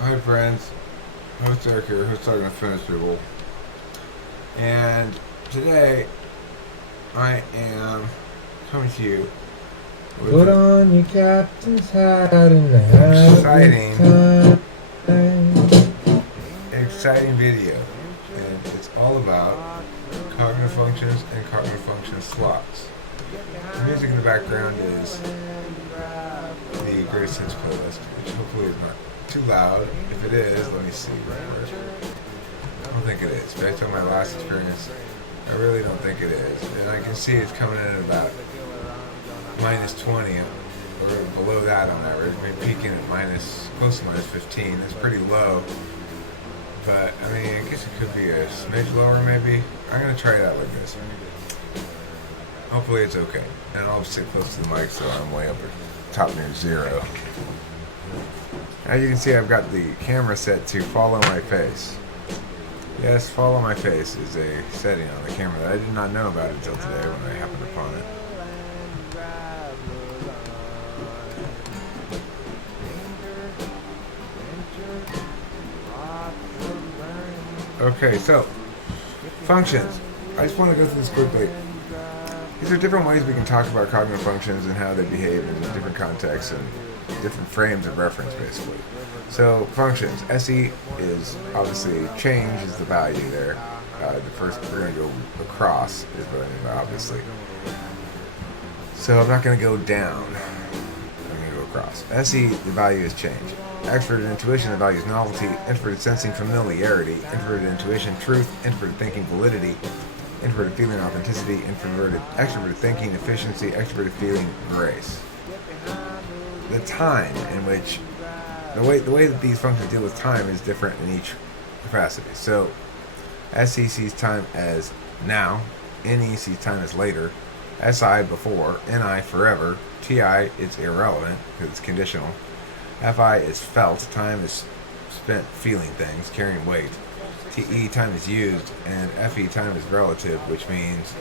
Hi friends, host Eric here, host talking to Finnish people. And today I am coming to you with Put an on your captain's hat and have a good exciting, time. exciting video. And it's all about cognitive functions and cognitive function slots. The music in the background is the greatest hits playlist, which hopefully is not too loud. If it is, let me see real quick. I don't think it is. Based on my last experience, I really don't think it is. And I can see it's coming in at about minus 20 or below that on average. Maybe peaking at close to minus 15. That's pretty low. But, I mean, I guess it could be a smidge lower maybe. I'm going to try it out like this. Hopefully it's okay. And I'll sit close to the mic so I'm way up at top near zero. As you can see, I've got the camera set to follow my face. Yes, follow my face is a setting on the camera that I did not know about until today when I happened upon it. Okay, so functions. I just want to go through this quickly. These are different ways we can talk about cognitive functions and how they behave in different contexts and different frames of reference, basically. So functions. SE is obviously change is the value there. The first we're going to go across is what I mean by obviously. So I'm not going to go down. I'm going to go across. SE, the value is change. Extroverted intuition, the value is novelty. Introverted sensing, familiarity. Introverted intuition, truth. Introverted thinking, validity. Introverted feeling, authenticity. Extroverted thinking, efficiency. Extroverted feeling, grace. The time in which the way that these functions deal with time is different in each capacity. So SE sees time as now, NE sees time as later, SI before, NI forever, TI it's irrelevant because it's conditional, FI is felt, time is spent feeling things, carrying weight, TE time is used, and FE time is relative, which means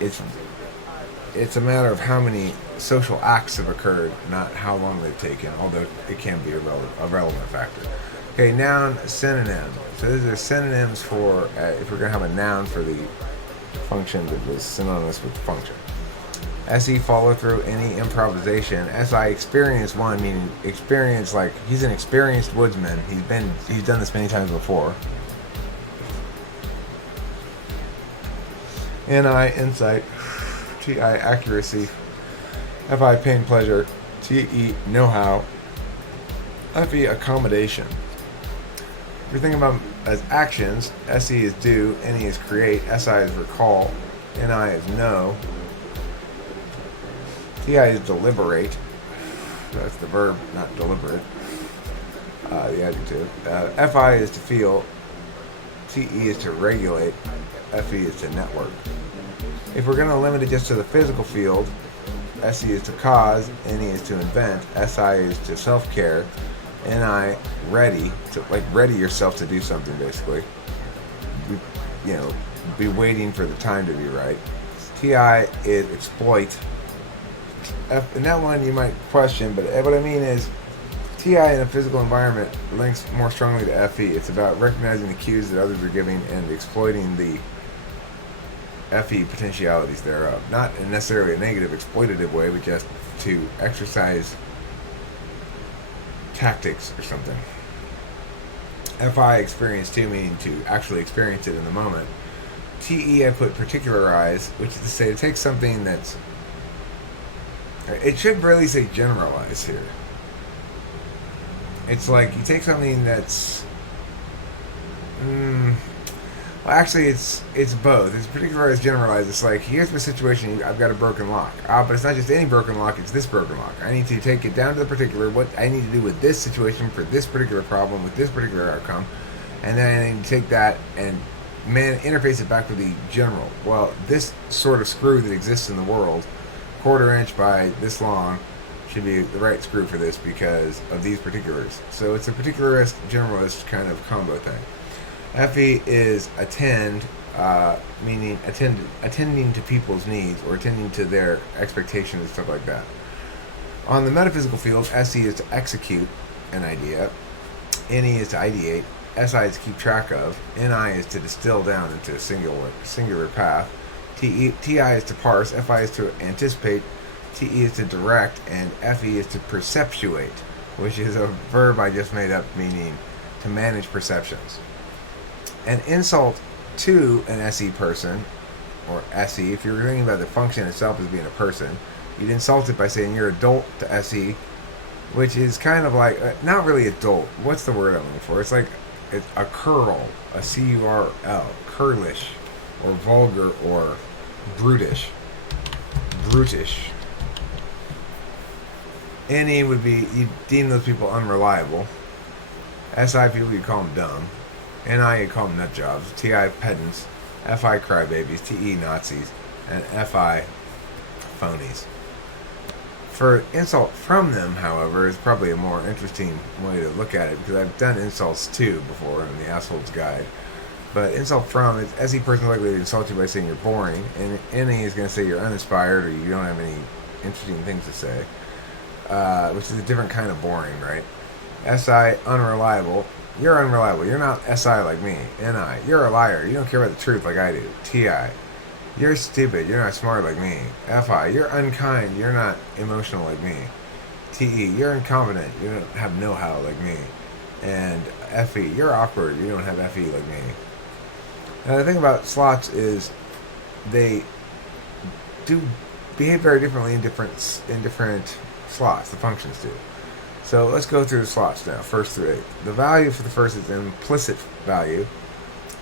it's it's a matter of how many social acts have occurred, not how long they've taken, although it can be a relevant factor. Okay, noun, synonym. So these are synonyms for, if we're going to have a noun for the function that was synonymous with function. SE, follow through, any improvisation. SI, experience one, meaning experience, like he's an experienced woodsman. He's done this many times before. NI, insight. TI, accuracy. FI, pain, pleasure. TE, know-how. FE, accommodation. If you're thinking about as actions, SE is do, NE is create, SI is recall, NI is know, TI is deliberate. That's the verb, not deliberate. The adjective. FI is to feel, TE is to regulate, FE is to network. If we're going to limit it just to the physical field, SE is to cause, NE is to invent, SI is to self-care, NI ready to ready yourself to do something basically. Be waiting for the time to be right. TI is exploit. And that one you might question, but what I mean is TI in a physical environment links more strongly to FE. It's about recognizing the cues that others are giving and exploiting the FE potentialities thereof. Not in necessarily a negative, exploitative way, but just to exercise tactics or something. FI, experience too, meaning to actually experience it in the moment. TE, I put particularize, which is to say to take something that's, it should really say generalize here. It's like you take something that's well, actually, it's both. It's particularize, generalize. It's like, here's my situation. I've got a broken lock. But it's not just any broken lock. It's this broken lock. I need to take it down to the particular, what I need to do with this situation for this particular problem, with this particular outcome. And then I need to take that and interface it back with the general. Well, this sort of screw that exists in the world, quarter inch by this long, should be the right screw for this because of these particulars. So it's a particularist, generalist kind of combo thing. FE is attend, meaning attending to people's needs or attending to their expectations and stuff like that. On the metaphysical field, SE is to execute. an idea. NE is to ideate. SI is to keep track of. NI is to distill down into a singular path. TI is to parse. FI is to anticipate. TE is to direct. And FE is to perceptuate, which is a verb I just made up, meaning to manage perceptions. An insult to an SE person, or SE, if you're thinking about the function itself as being a person, you'd insult it by saying you're adult to SE, which is kind of like, not really adult. What's the word I'm looking for? It's like a curl, a CURL, curlish, or vulgar, or brutish. NE would be, you deem those people unreliable. SI people, you call them dumb. NI, you call them nut jobs. TI, pedants. FI, crybabies. TE, Nazis. And FI, phonies. For insult from them, however, is probably a more interesting way to look at it, because I've done insults too before in the Asshole's Guide. But insult from is SE person likely to insult you by saying you're boring, and NE is going to say you're uninspired or you don't have any interesting things to say, which is a different kind of boring, right? SI, unreliable. You're unreliable. You're not SI like me. NI, you're a liar. You don't care about the truth like I do. TI, you're stupid. You're not smart like me. FI, you're unkind. You're not emotional like me. TE, you're incompetent. You don't have know-how like me. And FE, you're awkward. You don't have FE like me. Now the thing about slots is they do behave very differently in different slots. The functions do. So let's go through the slots now, first through 8. The value for the first is an implicit value.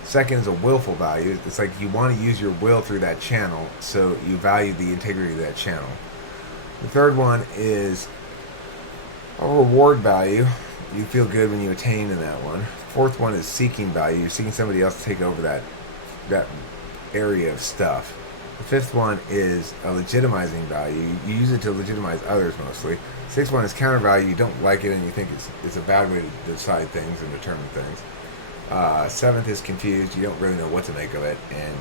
Second is a willful value. It's like you want to use your will through that channel, so you value the integrity of that channel. The third one is a reward value. You feel good when you attain in that one. Fourth one is seeking value. You're seeking somebody else to take over that area of stuff. The fifth one is a legitimizing value. You use it to legitimize others mostly. Sixth one is counter value. You don't like it and you think it's a bad way to decide things and determine things. Seventh is confused. You don't really know what to make of it, and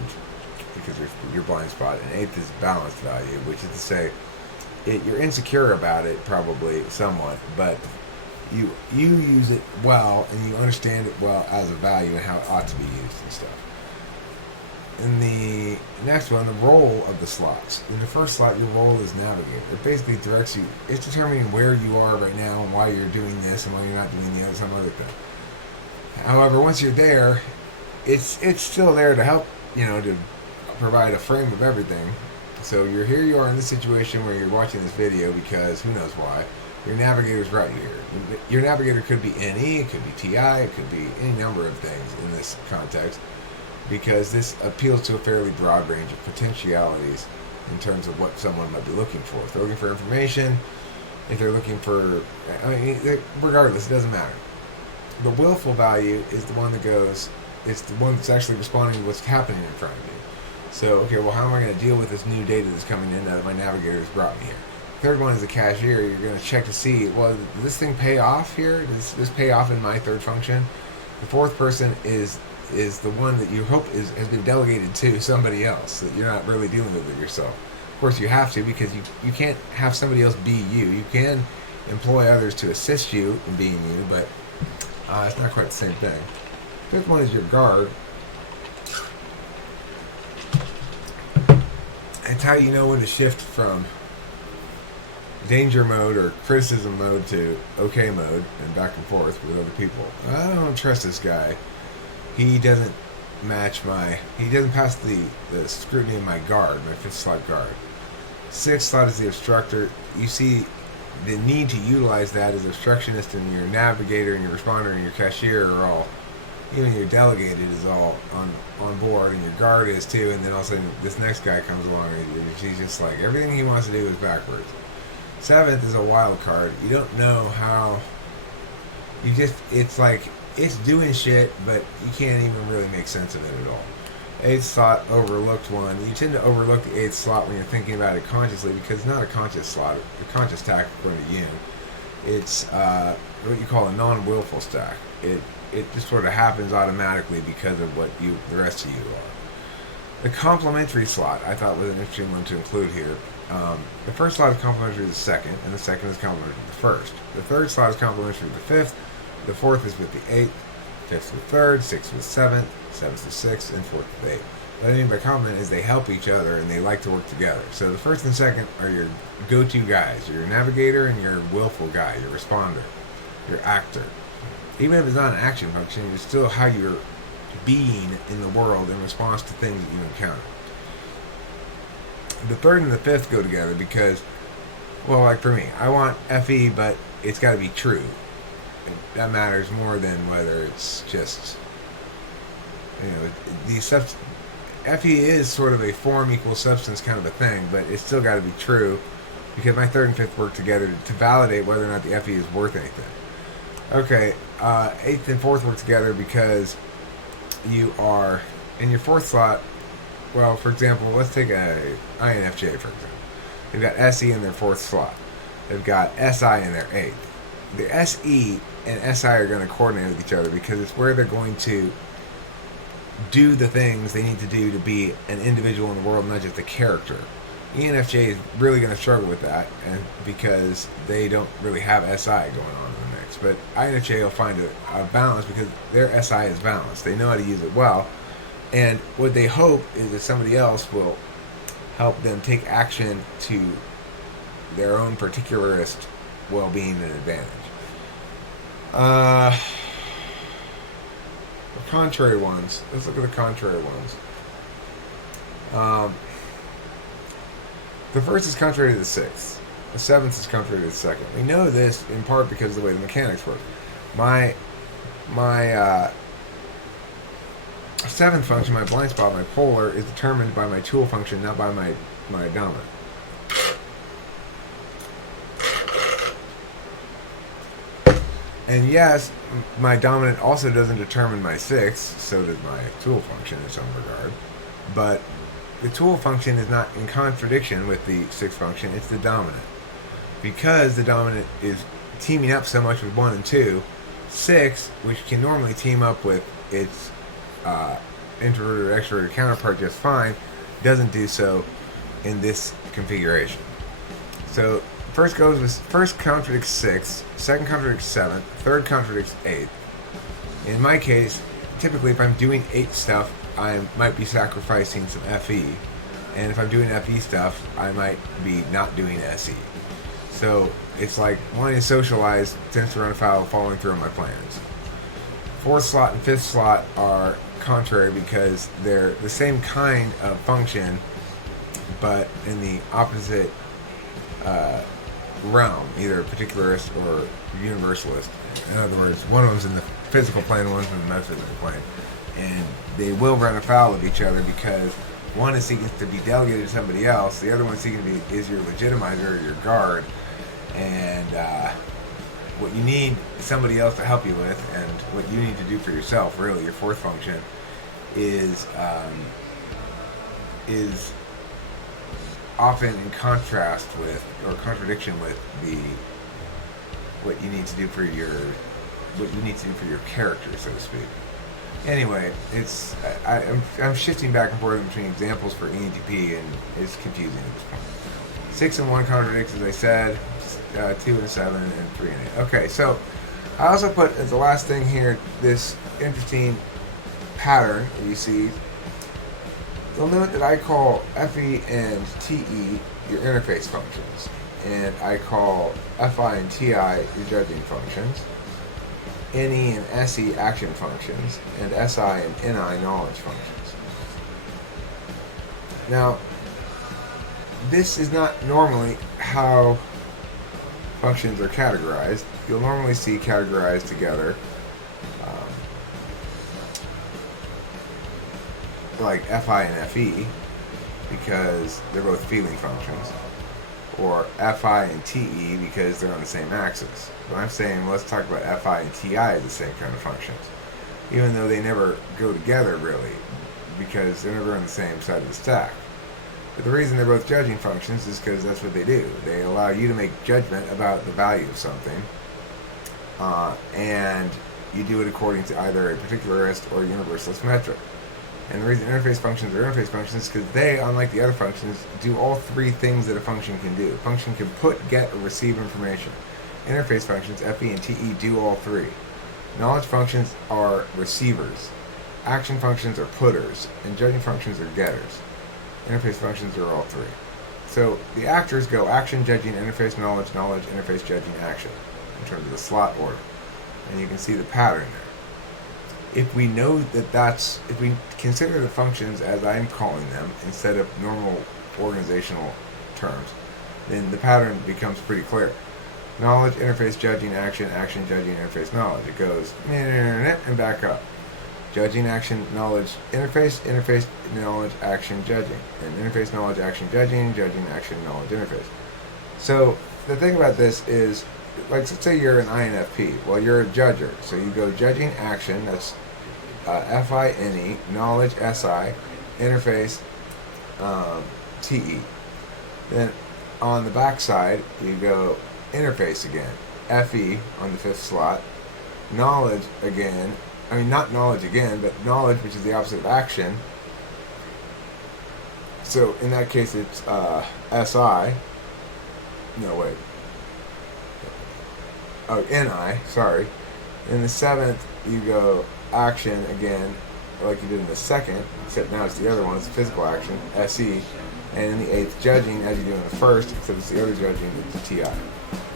because your blind spot. And eighth is balanced value, which is to say you're insecure about it probably somewhat, but you use it well and you understand it well as a value and how it ought to be used and stuff. In the next one, the role of the slots. In the first slot, your role is navigator. It basically directs you. It's determining where you are right now and why you're doing this and why you're not doing some other thing. However, once you're there, it's still there to help, to provide a frame of everything. So you are in this situation where you're watching this video because who knows why. Your navigator's right here. Your navigator could be NE, it could be TI, it could be any number of things in this context, because this appeals to a fairly broad range of potentialities in terms of what someone might be looking for. If they're looking for information, if they're looking for, regardless, it doesn't matter. The willful value is the one that goes, it's the one that's actually responding to what's happening in front of you. So, okay, well, how am I going to deal with this new data that's coming in now that my navigator has brought me here? Third one is the cashier. You're going to check to see, well, does this thing pay off here? Does this pay off in my third function? The fourth person is the one that you hope has been delegated to somebody else, that you're not really dealing with it yourself. Of course, you have to, because you can't have somebody else be you. You can employ others to assist you in being you, but it's not quite the same thing. Fifth one is your guard. It's how you know when to shift from danger mode or criticism mode to okay mode and back and forth with other people. I don't trust this guy. He doesn't pass the scrutiny of my guard, my fifth slot guard. Sixth slot is the obstructor. You see the need to utilize that as obstructionist, and your navigator and your responder and your cashier are all, even your delegated is all on board, and your guard is too, and then all of a sudden this next guy comes along and he's just like, everything he wants to do is backwards. Seventh is a wild card. You don't know how, it's like, it's doing shit, but you can't even really make sense of it at all. Eighth slot, overlooked one. You tend to overlook the eighth slot when you're thinking about it consciously, because it's not a conscious slot, a conscious stack according to you. It's what you call a non-willful stack. It just sort of happens automatically because of what the rest of you are. The complementary slot I thought was an interesting one to include here. The first slot is complementary to the second, and the second is complementary to the first. The third slot is complementary to the fifth. The fourth is with the eighth. Fifth with third. Sixth with seventh. Seventh with sixth, and fourth with eighth. What I mean by complement is they help each other and they like to work together. So the first and second are your go-to guys. Your navigator and your willful guy, your responder, your actor. Even if it's not an action function, it's still how you're being in the world in response to things that you encounter. The third and the fifth go together because, well, like for me, I want FE, but it's got to be true. That matters more than whether it's just, FE is sort of a form equals substance kind of a thing, but it's still got to be true because my third and fifth work together to validate whether or not the FE is worth anything. Okay, eighth and fourth work together because you are in your fourth slot. Well, for example, let's take a INFJ, for example. They've got SE in their fourth slot. They've got SI in their eighth. The SE and SI are going to coordinate with each other because it's where they're going to do the things they need to do to be an individual in the world, not just a character. ENFJ is really going to struggle with that, and because they don't really have SI going on in the mix. But INFJ will find a balance because their SI is balanced. They know how to use it well. And what they hope is that somebody else will help them take action to their own particularist well-being and advantage. The contrary ones. Let's look at the contrary ones. The first is contrary to the sixth. The seventh is contrary to the second. We know this in part because of the way the mechanics work. My seventh function, my blind spot, my polar, is determined by my tool function, not by my dominant. And yes, my dominant also doesn't determine my sixth, so does my tool function in some regard. But the tool function is not in contradiction with the sixth function, it's the dominant. Because the dominant is teaming up so much with 1 and 2, 6, which can normally team up with its introverted or extroverted counterpart just fine, doesn't do so in this configuration. So first contradicts 6, second contradicts 7, third contradicts 8. In my case, typically if I'm doing 8 stuff, I might be sacrificing some FE, and if I'm doing FE stuff, I might be not doing SE. So it's like wanting to socialize tends to run afoul of following through on my plans. Fourth slot and fifth slot are contrary because they're the same kind of function, but in the opposite realm, either particularist or universalist. In other words, one of them's in the physical plane, one's in the metaphysical plane. And they will run afoul of each other because one is seeking to be delegated to somebody else, the other one's seeking to be is your legitimizer or your guard, and what you need somebody else to help you with, and what you need to do for yourself, really, your fourth function, is often in contrast with, or contradiction with, what you need to do for your character, so to speak. Anyway, I'm shifting back and forth between examples for ENTP, and it's confusing at this point. 6 and 1 contradicts, as I said, 2 and 7, and 3 and 8. Okay, so I also put as the last thing here this interesting pattern that you see. You'll note that I call FE and TE your interface functions, and I call FI and TI your judging functions, NE and SE action functions, and SI and NI knowledge functions. Now, this is not normally how functions are categorized. You'll normally see categorized together like FI and FE because they're both feeling functions, or FI and TE because they're on the same axis. But I'm saying let's talk about FI and TI as the same kind of functions, even though they never go together really because they're never on the same side of the stack. But the reason they're both judging functions is because that's what they do. They allow you to make judgment about the value of something, and you do it according to either a particularist or universalist metric. And the reason interface functions are interface functions is because they, unlike the other functions, do all three things that a function can do. A function can put, get, or receive information. Interface functions, FE and TE, do all three. Knowledge functions are receivers. Action functions are putters. And judging functions are getters. Interface functions are all three. So the actors go action, judging, interface, knowledge, knowledge, interface, judging, action, in terms of the slot order. And you can see the pattern there. If we know if we consider the functions as I'm calling them, instead of normal organizational terms, then the pattern becomes pretty clear. Knowledge, interface, judging, action, action, judging, interface, knowledge. It goes and back up. Judging, action, knowledge, interface, interface, knowledge, action, judging. And interface, knowledge, action, judging, judging, action, knowledge, interface. So the thing about this is, like, let's say you're an INFP. Well, you're a judger. So you go judging, action, that's FINE, knowledge, SI, interface, TE. Then on the back side, you go interface again, FE on the fifth slot, knowledge again, I mean not knowledge again, but knowledge, which is the opposite of action. So in that case it's SI, no wait, oh NI, sorry. In the seventh you go action again, like you did in the second, except now it's the other one, it's physical action, SE. And in the eighth, judging, as you do in the first, except it's the other judging, it's the TI.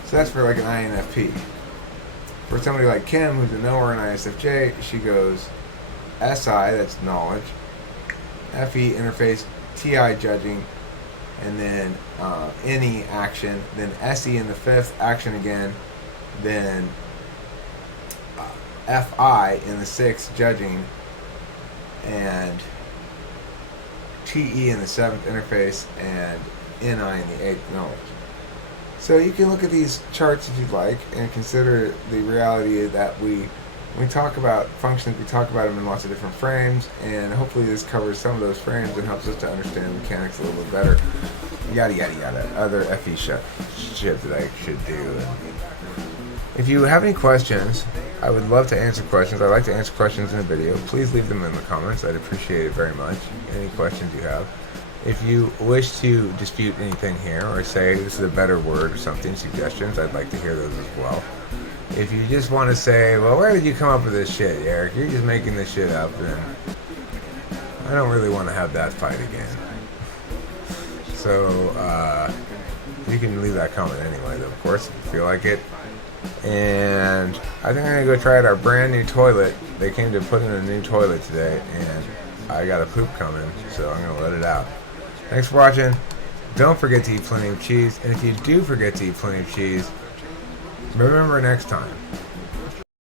So that's for like an INFP. For somebody like Kim, who's a knower in ISFJ, she goes SI, that's knowledge, FE, interface, TI, judging, and then NE, action, then SE in the fifth, action again, then FI in the sixth, judging, and TE in the seventh, interface, and NI in the eighth, knowledge. So you can look at these charts if you'd like and consider the reality that when we talk about functions, we talk about them in lots of different frames, and hopefully this covers some of those frames and helps us to understand mechanics a little bit better. Yada yada yada. Other FE shit that I should do. If you have any questions, I would love to answer questions. I like to answer questions in a video. Please leave them in the comments. I'd appreciate it very much. Any questions you have. If you wish to dispute anything here or say this is a better word or something, suggestions, I'd like to hear those as well. If you just want to say, well, where did you come up with this shit, Eric? You're just making this shit up, then I don't really want to have that fight again. So, you can leave that comment anyway, though, of course, if you feel like it. And I think I'm going to go try out our brand new toilet. They came to put in a new toilet today, and I got a poop coming, so I'm going to let it out. Thanks for watching. Don't forget to eat plenty of cheese, and if you do forget to eat plenty of cheese, remember next time.